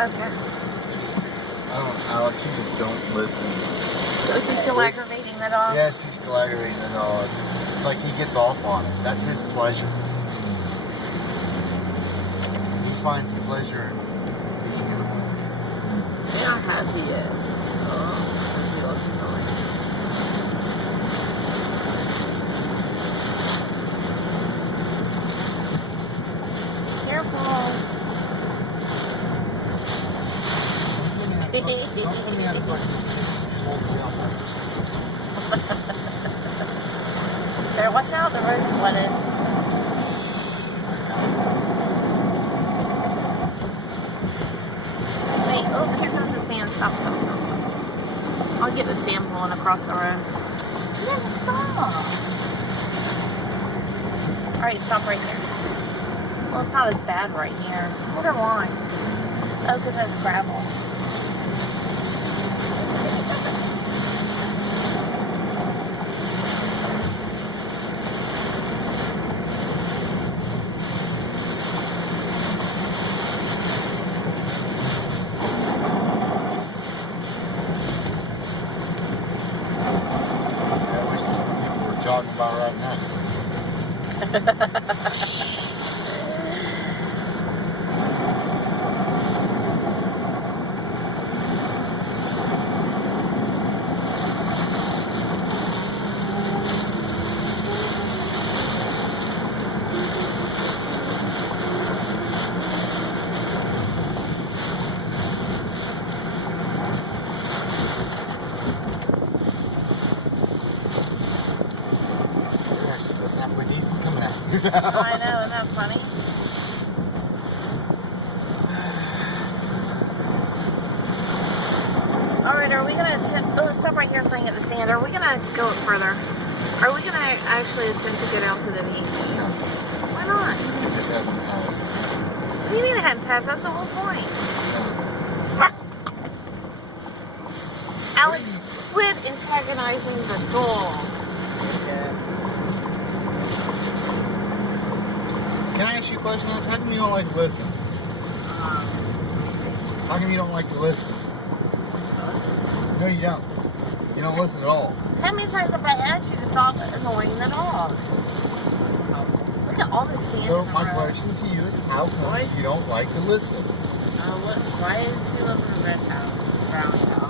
Okay. Alex, you just don't listen. Is he still aggravating the dog? Yes, he's still aggravating the dog. It's like he gets off on it. That's his pleasure. He finds pleasure in being annoying. They're not happy yet. Oh, he loves you going. Careful. There, watch out, the road's flooded. Wait, oh, here comes the sand. Stop. I'll get the sand blowing across the road. Then stop. Alright, stop right there. Well, it's not as bad right here. I wonder why. Oh, because that's gravel. Talking about right now. Coming out. I know, isn't that funny? Alright, are we going to attempt... Oh, stop right here so I can hit the sand. Are we going to go further? Are we going to actually attempt to go down to the beach? Why not? Because this hasn't passed. What do you mean it hadn't passed? That's the whole point. Alex, quit antagonizing the dog. Can I ask you a question, Alex? How come you don't like to listen? How come you don't like to listen? No, you don't. You don't listen at all. How many times have I asked you to stop annoying the dog? Look at all this sand. So my question to you is, how come you don't like to listen? Why is he living in a red house? Brown house?